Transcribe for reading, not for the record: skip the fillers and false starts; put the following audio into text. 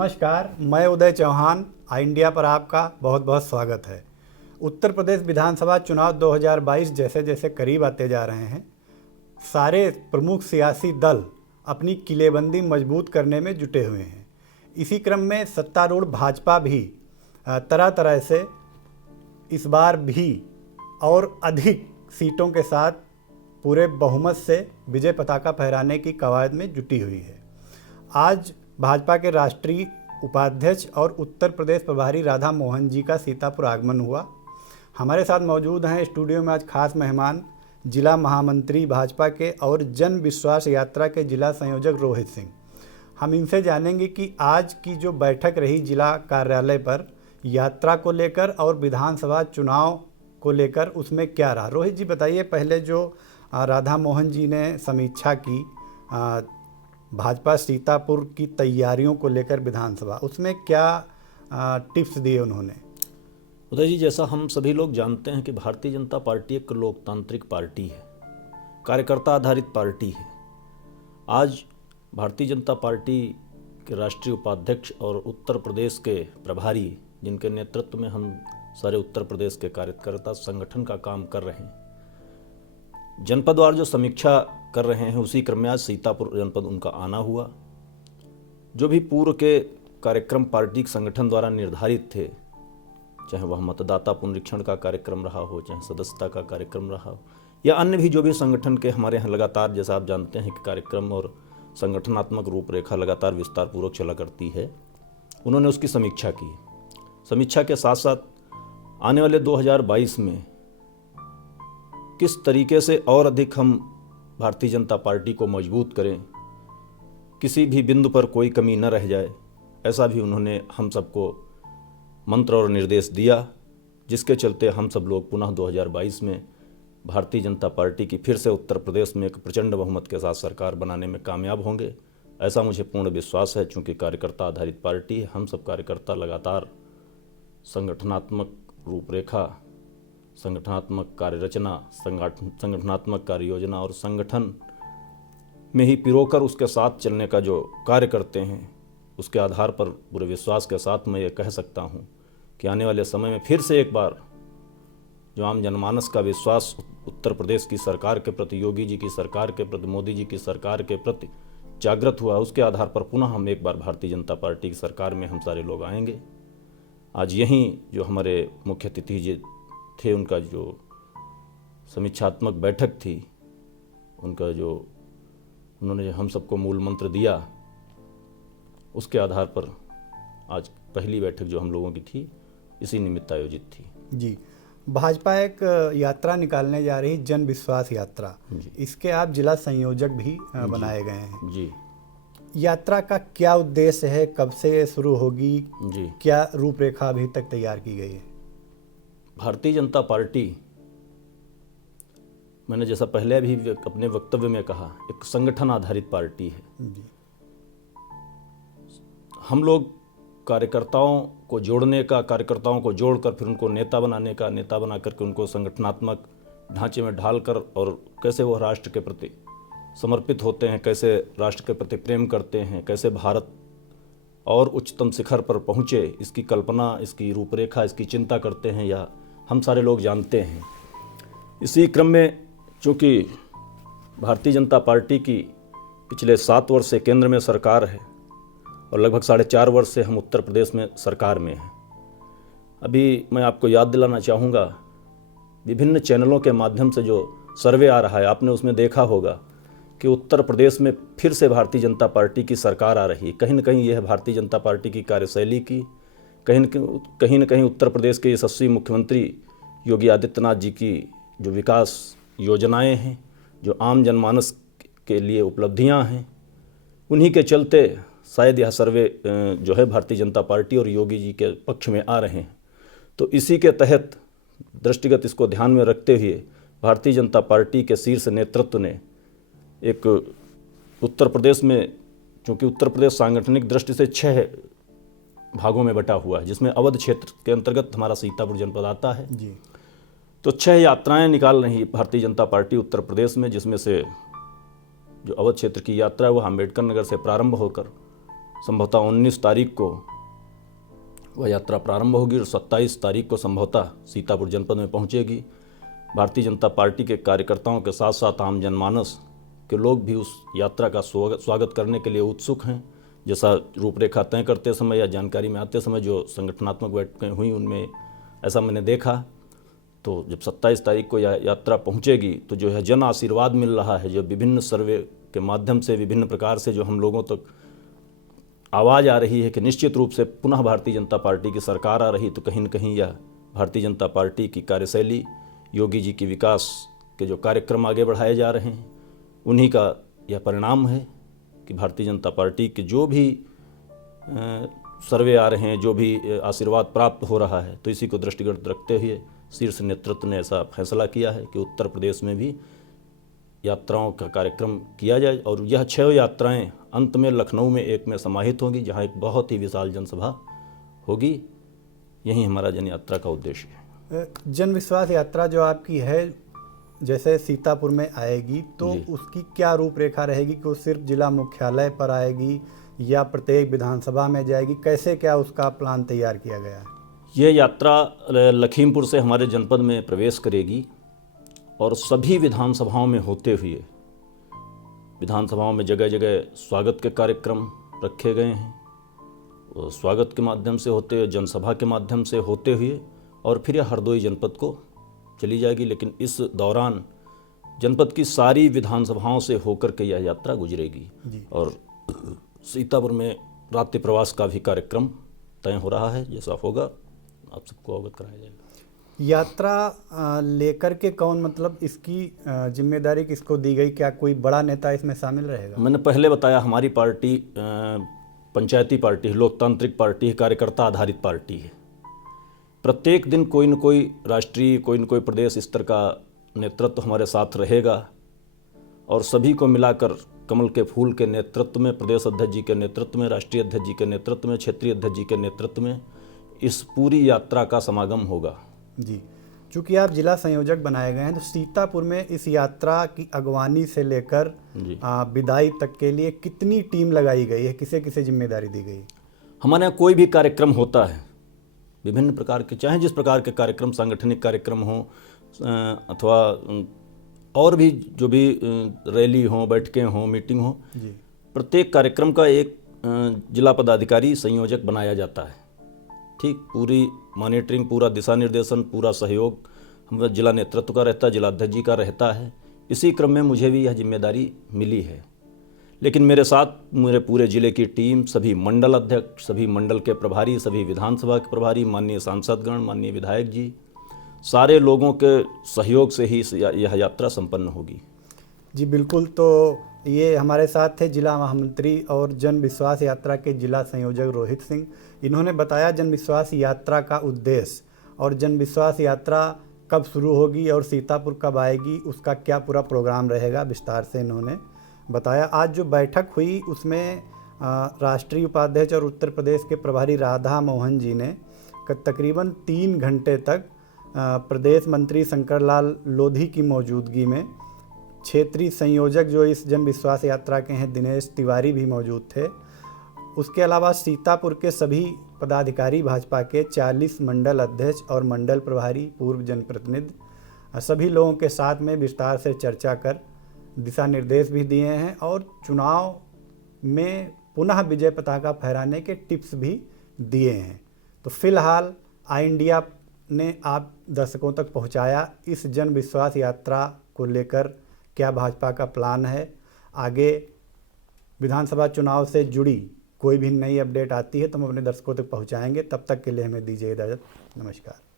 नमस्कार, मैं उदय चौहान। आई इंडिया पर आपका बहुत बहुत स्वागत है। उत्तर प्रदेश विधानसभा चुनाव 2022 जैसे जैसे करीब आते जा रहे हैं, सारे प्रमुख सियासी दल अपनी किलेबंदी मजबूत करने में जुटे हुए हैं। इसी क्रम में सत्तारूढ़ भाजपा भी तरह तरह से इस बार भी और अधिक सीटों के साथ पूरे बहुमत से विजय पताका फहराने की कवायद में जुटी हुई है। आज भाजपा के राष्ट्रीय उपाध्यक्ष और उत्तर प्रदेश प्रभारी राधा मोहन जी का सीतापुर आगमन हुआ। हमारे साथ मौजूद हैं स्टूडियो में आज खास मेहमान, जिला महामंत्री भाजपा के और जन विश्वास यात्रा के जिला संयोजक रोहित सिंह। हम इनसे जानेंगे कि आज की जो बैठक रही जिला कार्यालय पर यात्रा को लेकर और विधानसभा चुनाव को लेकर, उसमें क्या रहा। रोहित जी बताइए, पहले जो राधा मोहन जी ने समीक्षा की भाजपा सीतापुर की तैयारियों को लेकर विधानसभा, उसमें क्या टिप्स दिए उन्होंने। उदय जी, जैसा हम सभी लोग जानते हैं कि भारतीय जनता पार्टी एक लोकतांत्रिक पार्टी है, कार्यकर्ता आधारित पार्टी है। आज भारतीय जनता पार्टी के राष्ट्रीय उपाध्यक्ष और उत्तर प्रदेश के प्रभारी, जिनके नेतृत्व में हम सारे उत्तर प्रदेश के कार्यकर्ता संगठन का काम कर रहे हैं, जनपदवार जो समीक्षा कर रहे हैं, उसी क्रम में आज सीतापुर जनपद उनका आना हुआ। जो भी पूर्व के कार्यक्रम पार्टी संगठन द्वारा निर्धारित थे, चाहे वह मतदाता पुनरीक्षण का कार्यक्रम रहा हो, चाहे सदस्यता का कार्यक्रम रहा हो, या अन्य भी जो भी संगठन के हमारे यहाँ लगातार, जैसा आप जानते हैं कि कार्यक्रम और संगठनात्मक रूपरेखा लगातार विस्तार पूर्वक चला करती है, उन्होंने उसकी समीक्षा की। समीक्षा के साथ साथ आने वाले 2022 में किस तरीके से और अधिक हम भारतीय जनता पार्टी को मजबूत करें, किसी भी बिंदु पर कोई कमी न रह जाए, ऐसा भी उन्होंने हम सबको मंत्र और निर्देश दिया, जिसके चलते हम सब लोग पुनः 2022 में भारतीय जनता पार्टी की फिर से उत्तर प्रदेश में एक प्रचंड बहुमत के साथ सरकार बनाने में कामयाब होंगे। ऐसा मुझे पूर्ण विश्वास है, चूँकि कार्यकर्ता आधारित पार्टी है। हम सब कार्यकर्ता लगातार संगठनात्मक रूपरेखा, संगठनात्मक कार्यरचना, संगठनात्मक कार्य योजना और संगठन में ही पिरोकर उसके साथ चलने का जो कार्य करते हैं, उसके आधार पर पूरे विश्वास के साथ मैं ये कह सकता हूँ कि आने वाले समय में फिर से एक बार जो आम जनमानस का विश्वास उत्तर प्रदेश की सरकार के प्रति, योगी जी की सरकार के प्रति, मोदी जी की सरकार के प्रति जागृत हुआ, उसके आधार पर पुनः हम एक बार भारतीय जनता पार्टी की सरकार में हम सारे लोग आएंगे। आज यहीं जो हमारे मुख्य अतिथि जी थे, उनका जो समीक्षात्मक बैठक थी, उनका जो उन्होंने हम सबको मूल मंत्र दिया, उसके आधार पर आज पहली बैठक जो हम लोगों की थी, इसी निमित्त आयोजित थी। जी, भाजपा एक यात्रा निकालने जा रही, जन विश्वास यात्रा, इसके आप जिला संयोजक भी बनाए गए हैं। जी, यात्रा का क्या उद्देश्य है, कब से ये शुरू होगी, जी, क्या रूपरेखा अभी तक तैयार की गई है। भारतीय जनता पार्टी, मैंने जैसा पहले भी अपने वक्तव्य में कहा, एक संगठन आधारित पार्टी है। जी। हम लोग कार्यकर्ताओं को जोड़ने का, कार्यकर्ताओं को जोड़कर फिर उनको नेता बनाने का, नेता बना करके उनको संगठनात्मक ढांचे में ढालकर, और कैसे वो राष्ट्र के प्रति समर्पित होते हैं, कैसे राष्ट्र के प्रति प्रेम करते हैं, कैसे भारत और उच्चतम शिखर पर पहुँचे, इसकी कल्पना, इसकी रूपरेखा, इसकी चिंता करते हैं, या हम सारे लोग जानते हैं। इसी क्रम में चूँकि भारतीय जनता पार्टी की पिछले 7 वर्ष से केंद्र में सरकार है और लगभग 4.5 वर्ष से हम उत्तर प्रदेश में सरकार में हैं। अभी मैं आपको याद दिलाना चाहूँगा, विभिन्न चैनलों के माध्यम से जो सर्वे आ रहा है, आपने उसमें देखा होगा कि उत्तर प्रदेश में फिर से भारतीय जनता पार्टी की सरकार आ रही है। कहीं न कहीं यह भारतीय जनता पार्टी की कार्यशैली की, कहीं न कहीं उत्तर प्रदेश के यशस्वी मुख्यमंत्री योगी आदित्यनाथ जी की जो विकास योजनाएं हैं, जो आम जनमानस के लिए उपलब्धियां हैं, उन्हीं के चलते शायद यह सर्वे जो है भारतीय जनता पार्टी और योगी जी के पक्ष में आ रहे हैं। तो इसी के तहत दृष्टिगत इसको ध्यान में रखते हुए भारतीय जनता पार्टी के शीर्ष नेतृत्व ने एक उत्तर प्रदेश में, चूँकि उत्तर प्रदेश सांगठनिक दृष्टि से 6 भागों में बटा हुआ है, जिसमें अवध क्षेत्र के अंतर्गत हमारा सीतापुर जनपद आता है जी। तो 6 यात्राएं निकाल रही भारतीय जनता पार्टी उत्तर प्रदेश में, जिसमें से जो अवध क्षेत्र की यात्रा है वह अम्बेडकर नगर से प्रारंभ होकर संभवतः 19 तारीख को वह यात्रा प्रारंभ होगी और 27 तारीख को संभवतः सीतापुर जनपद में पहुंचेगी। भारतीय जनता पार्टी के कार्यकर्ताओं के साथ साथ आम जनमानस के लोग भी उस यात्रा का स्वागत करने के लिए उत्सुक हैं। जैसा रूपरेखा तय करते समय या जानकारी में आते समय जो संगठनात्मक बैठकें हुई उनमें ऐसा मैंने देखा। तो जब 27 तारीख को यह यात्रा पहुंचेगी तो जो है जन आशीर्वाद मिल रहा है, जो विभिन्न सर्वे के माध्यम से विभिन्न प्रकार से जो हम लोगों तक आवाज़ आ रही है कि निश्चित रूप से पुनः भारतीय जनता पार्टी की सरकार आ रही, तो कहीं न कहीं यह भारतीय जनता पार्टी की कार्यशैली, योगी जी की विकास के जो कार्यक्रम आगे बढ़ाए जा रहे हैं, उन्हीं का यह परिणाम है कि भारतीय जनता पार्टी के जो भी सर्वे आ रहे हैं, जो भी आशीर्वाद प्राप्त हो रहा है, तो इसी को दृष्टिगत रखते हुए शीर्ष नेतृत्व ने ऐसा फैसला किया है कि उत्तर प्रदेश में भी यात्राओं का कार्यक्रम किया जाए और यह 6 यात्राएं अंत में लखनऊ में एक में समाहित होंगी, जहां एक बहुत ही विशाल जनसभा होगी। यही हमारा जन यात्रा का उद्देश्य है। जन विश्वास यात्रा जो आपकी है, जैसे सीतापुर में आएगी तो उसकी क्या रूपरेखा रहेगी कि वो सिर्फ जिला मुख्यालय पर आएगी या प्रत्येक विधानसभा में जाएगी? कैसे क्या उसका प्लान तैयार किया गया है? ये यात्रा लखीमपुर से हमारे जनपद में प्रवेश करेगी और सभी विधानसभाओं में होते हुए, विधानसभाओं में जगह जगह स्वागत के कार्यक्रम रखे गए हैं। स्वागत के माध्यम से होते हुए, जनसभा के माध्यम से होते हुए और फिर यह हरदोई जनपद को चली जाएगी। लेकिन इस दौरान जनपद की सारी विधानसभाओं से होकर के यह यात्रा गुजरेगी और सीतापुर में रात्रि प्रवास का भी कार्यक्रम तय हो रहा है। जैसा होगा आप सबको अवगत कराया जाएगा। यात्रा लेकर के कौन, मतलब इसकी जिम्मेदारी किसको दी गई? क्या कोई बड़ा नेता इसमें शामिल रहेगा? मैंने पहले बताया, हमारी पार्टी पंचायती पार्टी है, लोकतांत्रिक पार्टी है, कार्यकर्ता आधारित पार्टी है। प्रत्येक दिन कोई न कोई राष्ट्रीय, कोई न कोई प्रदेश स्तर का नेतृत्व हमारे साथ रहेगा और सभी को मिलाकर कमल के फूल के नेतृत्व में, प्रदेश अध्यक्ष जी के नेतृत्व में, राष्ट्रीय अध्यक्ष जी के नेतृत्व में, क्षेत्रीय अध्यक्ष जी के नेतृत्व में इस पूरी यात्रा का समागम होगा। जी, चूँकि आप जिला संयोजक बनाए गए हैं, तो सीतापुर में इस यात्रा की अगवानी से लेकर विदाई तक के लिए कितनी टीम लगाई गई है? किसे किसे जिम्मेदारी दी गई? हमारे यहाँ कोई भी कार्यक्रम होता है, विभिन्न प्रकार के, चाहे जिस प्रकार के कार्यक्रम, सांगठनिक कार्यक्रम हो अथवा और भी जो भी रैली हो, बैठकें हो, मीटिंग हो, प्रत्येक कार्यक्रम का एक जिला पदाधिकारी संयोजक बनाया जाता है। ठीक, पूरी मॉनिटरिंग, पूरा दिशा निर्देशन, पूरा सहयोग हम जिला नेतृत्व का रहता है, जिला अध्यक्ष जी का रहता है। इसी क्रम में मुझे भी यह जिम्मेदारी मिली है। लेकिन मेरे साथ मेरे पूरे जिले की टीम, सभी मंडल अध्यक्ष, सभी मंडल के प्रभारी, सभी विधानसभा के प्रभारी, माननीय सांसदगण, माननीय विधायक जी, सारे लोगों के सहयोग से ही यह यात्रा संपन्न होगी। जी बिल्कुल। तो ये हमारे साथ थे जिला महामंत्री और जन विश्वास यात्रा के जिला संयोजक रोहित सिंह। इन्होंने बताया जन विश्वास यात्रा का उद्देश्य और जन विश्वास यात्रा कब शुरू होगी और सीतापुर कब आएगी, उसका क्या पूरा प्रोग्राम रहेगा, विस्तार से इन्होंने बताया। आज जो बैठक हुई उसमें राष्ट्रीय उपाध्यक्ष और उत्तर प्रदेश के प्रभारी राधा मोहन जी ने तकरीबन 3 घंटे तक प्रदेश मंत्री शंकर लाल लोधी की मौजूदगी में, क्षेत्रीय संयोजक जो इस जन विश्वास यात्रा के हैं दिनेश तिवारी भी मौजूद थे। उसके अलावा सीतापुर के सभी पदाधिकारी, भाजपा के 40 मंडल अध्यक्ष और मंडल प्रभारी, पूर्व जनप्रतिनिधि, सभी लोगों के साथ में विस्तार से चर्चा कर दिशा निर्देश भी दिए हैं और चुनाव में पुनः विजय पताका फहराने के टिप्स भी दिए हैं। तो फिलहाल आई इंडिया ने आप दर्शकों तक पहुंचाया इस जन विश्वास यात्रा को लेकर क्या भाजपा का प्लान है। आगे विधानसभा चुनाव से जुड़ी कोई भी नई अपडेट आती है तो हम अपने दर्शकों तक पहुंचाएंगे। तब तक के लिए हमें दीजिए इजाज़त। नमस्कार।